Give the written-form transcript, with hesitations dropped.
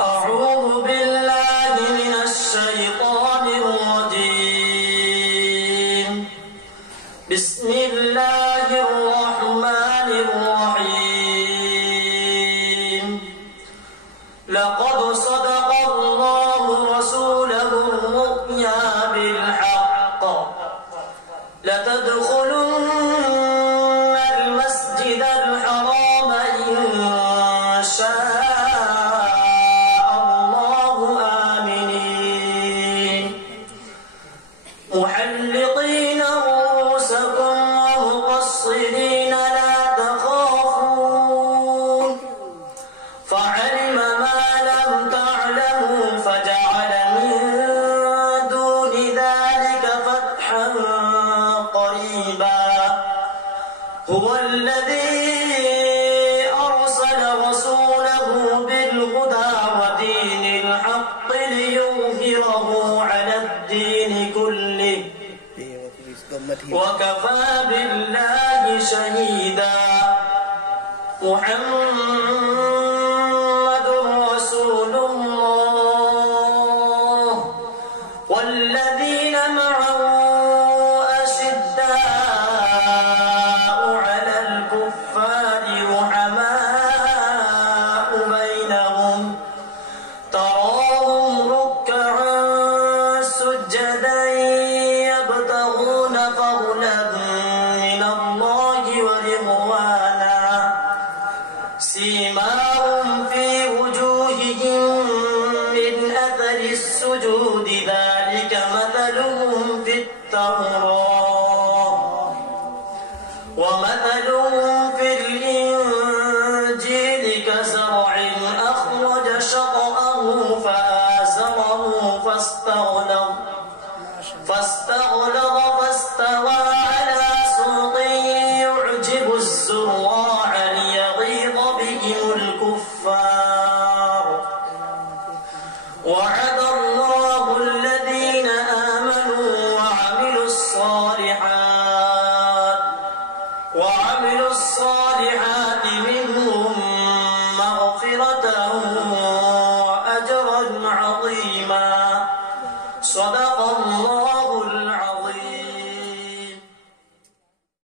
أعوذ بالله من الشيطان الرجيم. بسم الله الرحمن الرحيم. لقد صدق الله رسوله الرؤيا بالحق لتدخلن المسجد الحرام إن شاء الله آمنين محلقين رؤوسكم ومقصرين لا تخافون فعلم ما لم تعلموا فجعل من دون ذلك فتحا قريبا. هو الذي أرسل رسوله بالهدى ودين الحق ليظهره على الدين كله وكفى بالله شهيدا. محمد رسول الله والذين معه أشداء على الكفار رحماء بينهم تراهم ركعا سجدا يبتغون فضلا من الله ورضوانا سيماهم في وجوههم من أثر السجود ذلك مثلهم في التوراة ومثلهم في الإنجيل كزرع أخرج شطأه فآزره فاستغلظ فاستوى على سوقه يعجب الزراع ليغيظ بهم الكفار. وعد الله الذين آمنوا وعملوا الصالحات منهم مغفرة